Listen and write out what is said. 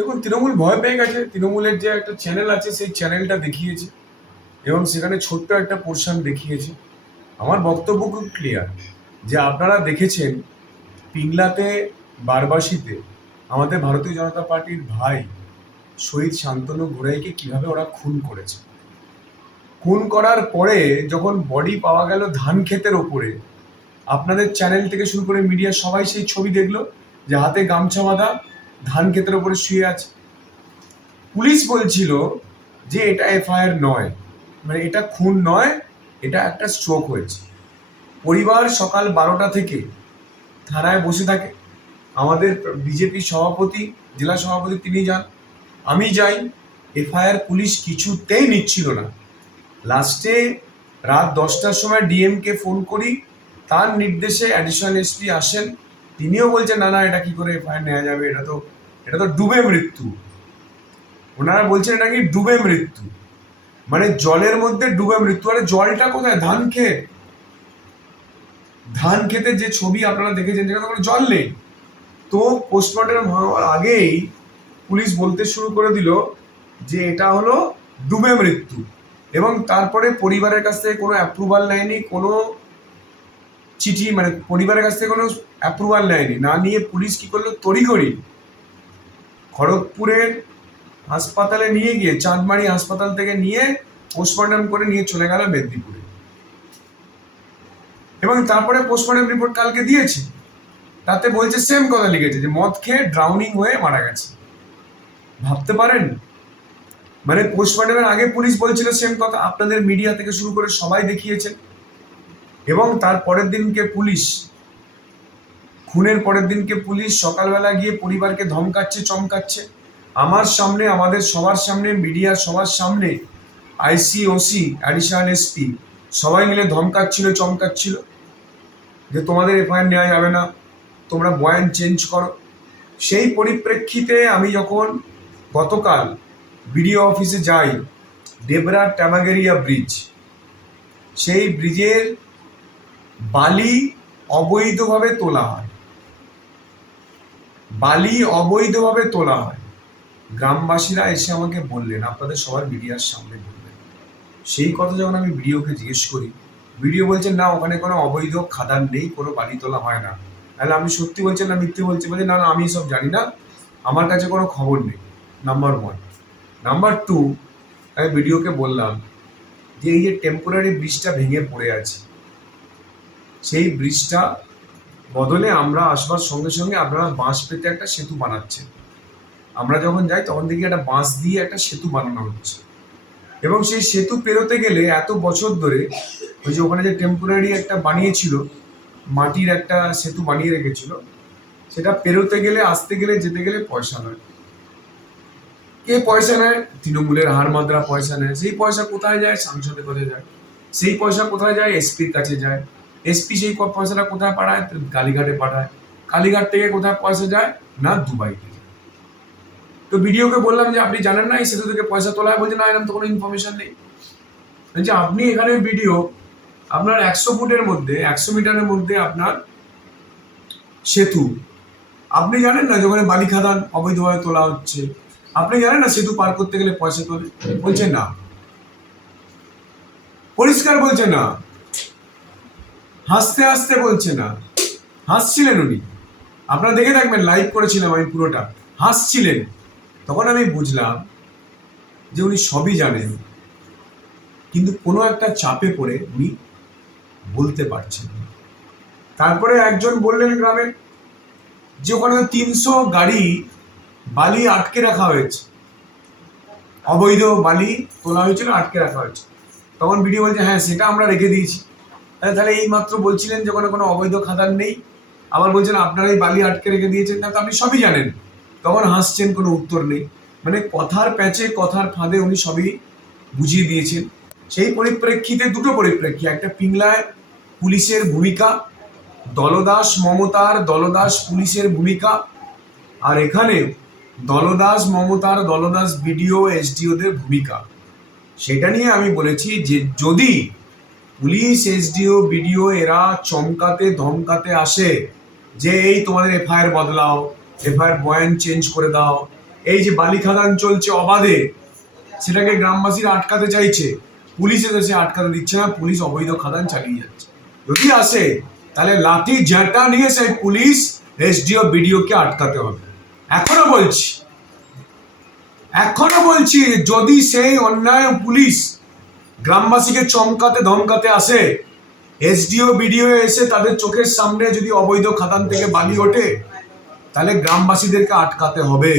দেখুন, তৃণমূল ভয় পেয়ে গেছে। তৃণমূলের যে একটা চ্যানেল আছে সেই চ্যানেলটা দেখিয়েছে এবং সেখানে ছোট্ট একটা পোর্শন দেখিয়েছে। আমার বক্তব্য খুব ক্লিয়ার যে আপনারা দেখেছেন পিংলাতে, বারবাসীতে আমাদের ভারতীয় জনতা পার্টির ভাই শহীদ শান্তনু গোড়াইকে কিভাবে ওরা খুন করেছে। খুন করার পরে যখন বডি পাওয়া গেল ধান ক্ষেতের ওপরে, আপনাদের চ্যানেল থেকে শুরু করে মিডিয়া সবাই সেই ছবি দেখলো যে হাতে গামছা বাঁধা ধান ক্ষেতের ওপরে শুয়ে আছে। পুলিশ বলছিল যে এটা এফআইআর নয়, মানে এটা খুন নয়, এটা একটা স্ট্রোক হয়েছে। পরিবার সকাল 12টা থেকে থানায় বসে থাকে। আমাদের বিজেপি সভাপতি, জেলা সভাপতি তিনি যান, আমি যাই। এফআইআর পুলিশ কিছুতেই নিচ্ছিল না। লাস্টে রাত 10টার সময় ডিএমকে ফোন করি, তার নির্দেশে অ্যাডিশনাল এসপি আসেন। তিনিও বলছেন না না, এটা কি করে এফআইআর নেওয়া যাবে, এটা তো ডুবে মৃত্যু। ওনারা বলছেন এটা কি ডুবে মৃত্যু, মানে জলের মধ্যে ডুবে মৃত্যু। আরে জলটা কোথায়? ধান খেত। ধান খেতে যে ছবি আপনারা দেখেছেন যেখানে কোনো জল নেই। তো পোস্টমর্টম হওয়ার আগেই পুলিশ বলতে শুরু করে দিল যে এটা হলো ডুবে মৃত্যু, এবং তারপরে পরিবারের কাছ থেকে কোনো অ্যাপ্রুভাল নেয়নি, কোনো চিঠি, মানে পরিবারের কাছ থেকে কোনো অ্যাপ্রুভাল নেয়নি। না নিয়ে পুলিশ কি করলো, তড়িঘড়ি খড়গপুরের হাসপাতালে নিয়ে গিয়ে, চাঁদমারি হাসপাতাল থেকে নিয়ে পোস্টমর্টম করে নিয়ে চলে গেল মেদিনীপুরে। এবং তারপরে পোস্টমর্টম রিপোর্ট কালকে দিয়েছে, তাতে বলছে সেম কথা লিখেছে যে মদ খেয়ে ড্রাউনিং হয়ে মারা গেছে। ভাবতে পারেন, মানে পোস্টমর্টমের আগে পুলিশ বলছিল সেম কথা, আপনাদের মিডিয়া থেকে শুরু করে সবাই দেখিয়েছেন। এবং তার পরের দিনকে পুলিশ, খুনের পরের দিনকে পুলিশ সকালবেলা গিয়ে পরিবারকে ধমকাচ্ছে, চমকাচ্ছে। আমার সামনে, আমাদের সবার সামনে, মিডিয়ার সবার সামনে আইসি, ওসি, অ্যাডিশনাল এসপি সবাই মিলে ধমকাচ্ছিল, চমকাচ্ছিল যে তোমাদের এফআইআর নেওয়া যাবে না, তোমরা বয়ান চেঞ্জ করো। সেই পরিপ্রেক্ষিতে আমি যখন গতকাল বিডিও অফিসে যাই, ডেবরা ট্যামাগেরিয়া ব্রিজ, সেই ব্রিজের বালি অবৈধভাবে তোলা হয়, বালি অবৈধভাবে তোলা হয়। গ্রামবাসীরা এসে আমাকে বললেন, আপনাদের সবার মিডিয়ার সামনে বললেন। সেই কথা যখন আমি ভিডিওকে জিজ্ঞেস করি, ভিডিও বলছেন না ওখানে কোনো অবৈধ খাদান নেই, কোনো বালি তোলা হয় না। তাহলে আমি সত্যি বলছেন না মিথ্যে বলছি? বলছি না না, আমি সব জানি না, আমার কাছে কোনো খবর নেই। নাম্বার 1। নাম্বার 2, আমি ভিডিওকে বললাম যে এই যে টেম্পোরারি ব্রিজটা ভেঙে পড়ে আছে, সেই ব্রিজটা বদলে আমরা আসবার সঙ্গে সঙ্গে আপনারা বাঁশ পেতে একটা সেতু বানাচ্ছেন। আমরা যখন যাই তখন দেখি একটা বাঁশ দিয়ে একটা সেতু বানানো হচ্ছে, এবং সেই সেতু পেরোতে গেলে এত বছর ধরে ওই যে ওখানে যে টেম্পোরারি একটা বানিয়েছিল, মাটির একটা সেতু বানিয়ে রেখেছিল, সেটা পেরোতে গেলে, আসতে গেলে, যেতে গেলে পয়সা নেয়। কে পয়সা নেয়? তৃণমূলের হাড় মাদ্রা পয়সা নেয়। সেই পয়সা কোথায় যায়? সাংসদের কাছে যায়। সেই পয়সা কোথায় যায়? এসপির কাছে যায়। এসপি সেই পয়সাটা কোথায় পাঠায়? কালীঘাটে পাঠায়। কালীঘাট থেকে কোথায় পয়সা যায়? না দুবাইতে। তো ভিডিওকে বললাম যে আপনি জানেন না এই সেতু থেকে পয়সা তোলা হয়? বলছে না, এরকম তো কোনো ইনফরমেশন নেই। যে আপনি এখানে ভিডিও, আপনার 100 ফুটের মধ্যে, 100 মিটারের মধ্যে আপনার সেতু, আপনি জানেন না যে ওখানে বালি খাদান অবৈধভাবে তোলা হচ্ছে? আপনি জানেন না সেতু পার করতে গেলে পয়সা তোলে? বলছে না, পরিষ্কার বলছে না, হাসতে হাসতে বলছে না। হাসছিলেন উনি, আপনারা দেখে থাকবেন, লাইভ করেছিলাম আমি পুরোটা, হাসছিলেন। তখন আমি বুঝলাম যে উনি সবই জানেন, কিন্তু কোনো একটা চাপে পড়ে উনি বলতে পারছেন না। তারপরে একজন বললেন গ্রামে যে ওখানে 300 গাড়ি বালি আটকে রাখা হয়েছে, অবৈধ বালি তোলা হয়েছিল, আটকে রাখা হয়েছে। তখন ভিডিও বলছে হ্যাঁ সেটা আমরা রেখে দিয়েছি। তাহলে এই মাত্র বলছিলেন যে ওখানে কোনো অবৈধ খাদান নেই, আবার বলছেন আপনারাই বালি আটকে রেখে দিয়েছেন, না তো আপনি সবই জানেন। তখন হাসছেন, কোনো উত্তর নেই। মানে কথার প্যাচে, কথার ফাঁদে উনি সবই বুঝিয়ে দিয়েছেন। সেই পরিপ্রেক্ষিতে দুটো পরিপ্রেক্ষিত, একটা পিংলায় পুলিশের ভূমিকা, দলদাস মমতার, দলদাস পুলিশের ভূমিকা, আর এখানে দলদাস মমতার, দলদাস বিডিও, এসডিওদের ভূমিকা। সেটা নিয়ে আমি বলেছি যে যদি পুলিশ, এসডিও, বিডিও এরা চমকাতে, ধমকাতে আসে যে এই তোমাদের এফআইআর বদলাও, এফআইআর বয়ান চেঞ্জ করে দাও, এই যে বালি খাদান চলছে অবাধে, সেটাকে গ্রামবাসীরা আটকাতে চাইছে, পুলিশ এসে আটকাতে দিচ্ছে না, পুলিশ অবৈধ খাদান চালিয়ে যাচ্ছে। যদি আসে তাহলে লাঠি জ্যাটা নিয়ে সেই পুলিশ এসডিও বিডিওকে আটকাতে হবে। এখনো বলছি যদি সেই অন্যায় পুলিশ গ্রামবাসীকে চমকাতে ধমকাতে আসে, এসডিও বিডিও এসে তাদের চোখের সামনে যদি অবৈধ খাদান থেকে বালি ওঠে, তাহলে গ্রামবাসীদেরকে আটকাতে হবে।